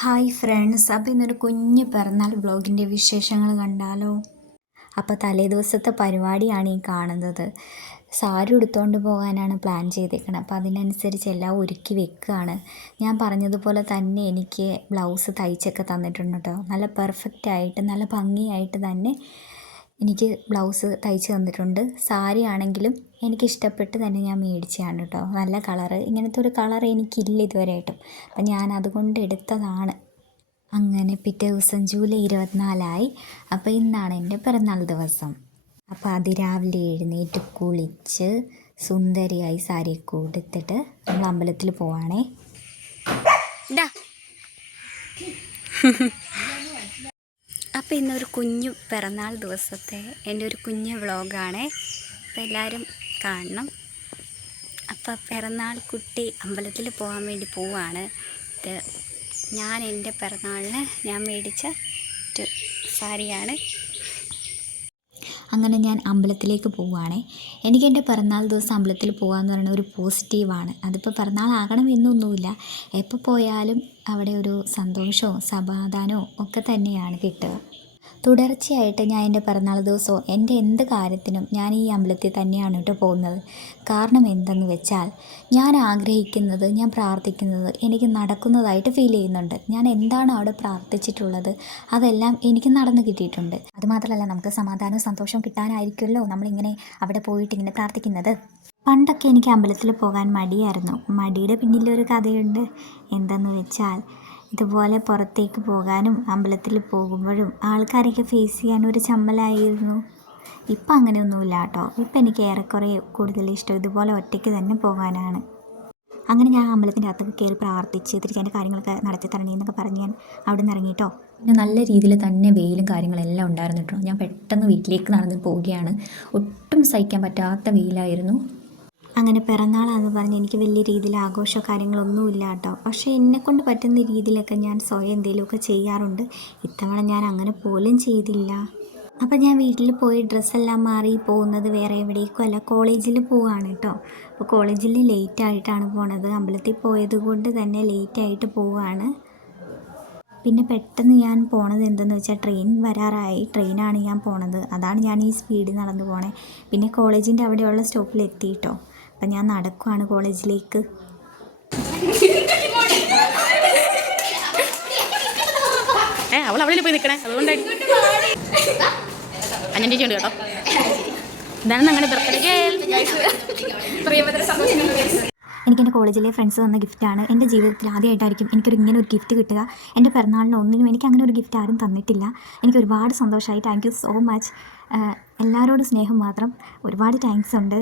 Hi friends, അപ്പോൾ ഇന്നൊരു കുഞ്ഞു പിറന്നാൾ വ്ളോഗിൻ്റെ വിശേഷങ്ങൾ കണ്ടാലോ? അപ്പോൾ തലേദിവസത്തെ പരിപാടിയാണ് ഈ കാണുന്നത്. സാരി ഉടുത്തുകൊണ്ട് പോകാനാണ് പ്ലാൻ ചെയ്തേക്കുന്നത്. അപ്പോൾ അതിനനുസരിച്ച് എല്ലാം ഒരുക്കി വെക്കുകയാണ്. ഞാൻ പറഞ്ഞതുപോലെ തന്നെ എനിക്ക് ബ്ലൗസ് തയ്ച്ചൊക്കെ തന്നിട്ടുണ്ട് കേട്ടോ. നല്ല പെർഫെക്റ്റ് ആയിട്ട് നല്ല ഭംഗിയായിട്ട് തന്നെ എനിക്ക് ബ്ലൗസ് തയ്ച്ച് തന്നിട്ടുണ്ട്. സാരി ആണെങ്കിലും എനിക്കിഷ്ടപ്പെട്ട് തന്നെ ഞാൻ മേടിച്ചതാണ് കേട്ടോ. നല്ല കളറ്, ഇങ്ങനത്തെ ഒരു കളർ എനിക്കില്ല ഇതുവരെയായിട്ടും. അപ്പം ഞാൻ അതുകൊണ്ട് എടുത്തതാണ്. അങ്ങനെ പിറ്റേ ദിവസം ജൂലൈ 24 അപ്പോൾ ഇന്നാണ് എൻ്റെ പിറന്നാൾ ദിവസം. അപ്പോൾ അതിരാവിലെ എഴുന്നേറ്റ് കുളിച്ച് സുന്ദരിയായി സാരിയൊക്കെ ഉടുത്തിട്ട് നമ്മൾ അമ്പലത്തിൽ പോവാണേ. അപ്പോൾ ഇന്നൊരു കുഞ്ഞു പിറന്നാൾ ദിവസത്തെ എൻ്റെ ഒരു കുഞ്ഞു വ്ളോഗാണേ. അപ്പോൾ എല്ലാവരും കാണണം. അപ്പോൾ പിറന്നാൾ കുട്ടി അമ്പലത്തിൽ പോകാൻ വേണ്ടി പോവാണ്. ഇത് ഞാൻ എൻ്റെ പിറന്നാളിന് ഞാൻ മേടിച്ച ഒരു സാരിയാണ്. അങ്ങനെ ഞാൻ അമ്പലത്തിലേക്ക് പോവുകയാണേ. എനിക്ക് എൻ്റെ പിറന്നാൾ ദിവസം അമ്പലത്തിൽ പോകാമെന്ന് പറയുന്നത് ഒരു പോസിറ്റീവാണ്. അതിപ്പോൾ പിറന്നാൾ ആകണമെന്നൊന്നുമില്ല, എപ്പോൾ പോയാലും അവിടെ ഒരു സന്തോഷവും സമാധാനവും ഒക്കെ തന്നെയാണ് കിട്ടുക. തുടർച്ചയായിട്ട് ഞാൻ എൻ്റെ പിറന്നാൾ ദിവസവും എൻ്റെ എന്ത് കാര്യത്തിനും ഞാൻ ഈ അമ്പലത്തിൽ തന്നെയാണ് കേട്ടോ പോകുന്നത്. കാരണം എന്തെന്ന് വെച്ചാൽ ഞാൻ ആഗ്രഹിക്കുന്നത്, ഞാൻ പ്രാർത്ഥിക്കുന്നത് എനിക്ക് നടക്കുന്നതായിട്ട് ഫീൽ ചെയ്യുന്നുണ്ട്. ഞാൻ എന്താണ് അവിടെ പ്രാർത്ഥിച്ചിട്ടുള്ളത് അതെല്ലാം എനിക്ക് നടന്നു കിട്ടിയിട്ടുണ്ട്. അതുമാത്രമല്ല, നമുക്ക് സമാധാനവും സന്തോഷവും കിട്ടാനായിരിക്കുമല്ലോ നമ്മളിങ്ങനെ അവിടെ പോയിട്ട് ഇങ്ങനെ പ്രാർത്ഥിക്കുന്നത്. പണ്ടൊക്കെ എനിക്ക് അമ്പലത്തിൽ പോകാൻ മടിയായിരുന്നു. മടിയുടെ പിന്നിലൊരു കഥയുണ്ട്. എന്തെന്ന് വെച്ചാൽ ഇതുപോലെ പുറത്തേക്ക് പോകാനും അമ്പലത്തിൽ പോകുമ്പോഴും ആൾക്കാരൊക്കെ ഫേസ് ചെയ്യാനൊരു ചമ്മലായിരുന്നു. ഇപ്പം അങ്ങനെയൊന്നുമില്ല കേട്ടോ. ഇപ്പം എനിക്ക് ഏറെക്കുറെ കൂടുതൽ ഇഷ്ടം ഇതുപോലെ ഒറ്റയ്ക്ക് തന്നെ പോകാനാണ്. അങ്ങനെ ഞാൻ അമ്പലത്തിൻ്റെ അകത്തൊക്കെ കയറി പ്രാർത്ഥിച്ച് തിരിച്ച് എൻ്റെ കാര്യങ്ങളൊക്കെ നടത്തി തരണേ എന്നൊക്കെ പറഞ്ഞ് ഞാൻ അവിടെ നിന്ന് ഇറങ്ങിയിട്ടോ. പിന്നെ നല്ല രീതിയിൽ തന്നെ വെയിലും കാര്യങ്ങളെല്ലാം ഉണ്ടായിരുന്നു കേട്ടോ. ഞാൻ പെട്ടെന്ന് വീട്ടിലേക്ക് നടന്ന് പോവുകയാണ്. ഒട്ടും സഹിക്കാൻ പറ്റാത്ത വെയിലായിരുന്നു. അങ്ങനെ പിറന്നാളാണെന്ന് പറഞ്ഞ് എനിക്ക് വലിയ രീതിയിൽ ആഘോഷമോ കാര്യങ്ങളൊന്നുമില്ല കേട്ടോ. പക്ഷേ എന്നെക്കൊണ്ട് പറ്റുന്ന രീതിയിലൊക്കെ ഞാൻ സ്വയം എന്തെങ്കിലുമൊക്കെ ചെയ്യാറുണ്ട്. ഇത്തവണ ഞാൻ അങ്ങനെ പോലും ചെയ്തില്ല. അപ്പം ഞാൻ വീട്ടിൽ പോയി ഡ്രസ്സെല്ലാം മാറി പോകുന്നത് വേറെ എവിടേക്കും അല്ല, കോളേജിൽ പോവുകയാണ് കേട്ടോ. അപ്പോൾ കോളേജിൽ ലേറ്റായിട്ടാണ് പോണത്. അമ്പലത്തിൽ പോയത് കൊണ്ട് തന്നെ ലേറ്റായിട്ട് പോവുകയാണ്. പിന്നെ പെട്ടെന്ന് ഞാൻ പോണത് എന്തെന്ന് വെച്ചാൽ ട്രെയിൻ വരാറായി. ട്രെയിനാണ് ഞാൻ പോണത്. അതാണ് ഞാൻ ഈ സ്പീഡിൽ നടന്നു പോണേ. പിന്നെ കോളേജിൻ്റെ അവിടെയുള്ള സ്റ്റോപ്പിൽ എത്തി കേട്ടോ. അപ്പം ഞാൻ നടക്കുവാണ് കോളേജിലേക്ക്. അവൾ അവിടെ പോയി നിൽക്കണേ, അതുകൊണ്ടായിരിക്കും. അഞ്ഞൻ ചേച്ചി ഉണ്ട് കേട്ടോ. ഇതാണ് ഞങ്ങളുടെ ബർത്ത്ഡേ. എനിക്ക് എൻ്റെ കോളേജിലെ ഫ്രണ്ട്സ് തന്ന ഗിഫ്റ്റാണ്. എൻ്റെ ജീവിതത്തിൽ ആദ്യമായിട്ടായിരിക്കും ഇങ്ങനെ ഒരു ഗിഫ്റ്റ് കിട്ടുക. എൻ്റെ പിറന്നാളിന് ഒന്നിനും എനിക്ക് അങ്ങനെ ഒരു ഗിഫ്റ്റ് ആരും തന്നിട്ടില്ല. എനിക്ക് ഒരുപാട് സന്തോഷമായി. Thank you so much. എല്ലാവരോടും സ്നേഹം മാത്രം. ഒരുപാട് താങ്ക്സ് ഉണ്ട്.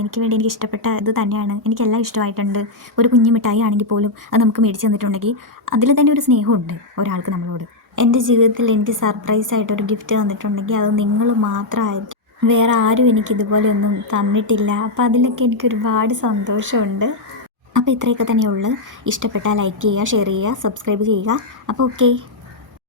എനിക്ക് വേണ്ടി എനിക്ക് ഇഷ്ടപ്പെട്ട ഇത് തന്നെയാണ്. എനിക്കെല്ലാം ഇഷ്ടമായിട്ടുണ്ട്. ഒരു കുഞ്ഞു മിഠായി ആണെങ്കിൽ പോലും അത് നമുക്ക് മേടിച്ച് തന്നിട്ടുണ്ടെങ്കിൽ അതിൽ തന്നെ ഒരു സ്നേഹമുണ്ട് ഒരാൾക്ക് നമ്മളോട്. എൻ്റെ ജീവിതത്തിൽ എനിക്ക് സർപ്രൈസായിട്ടൊരു ഗിഫ്റ്റ് തന്നിട്ടുണ്ടെങ്കിൽ അത് നിങ്ങൾ മാത്രമായിരിക്കും. വേറെ ആരും എനിക്കിതുപോലെയൊന്നും തന്നിട്ടില്ല. അപ്പോൾ അതിലൊക്കെ എനിക്ക് ഒരുപാട് സന്തോഷമുണ്ട്. അപ്പോൾ ഇത്രയൊക്കെ തന്നെയുള്ളൂ. ഇഷ്ടപ്പെട്ടാൽ ലൈക്ക് ചെയ്യുക, ഷെയർ ചെയ്യുക, സബ്സ്ക്രൈബ് ചെയ്യുക. അപ്പോൾ ഓക്കെ.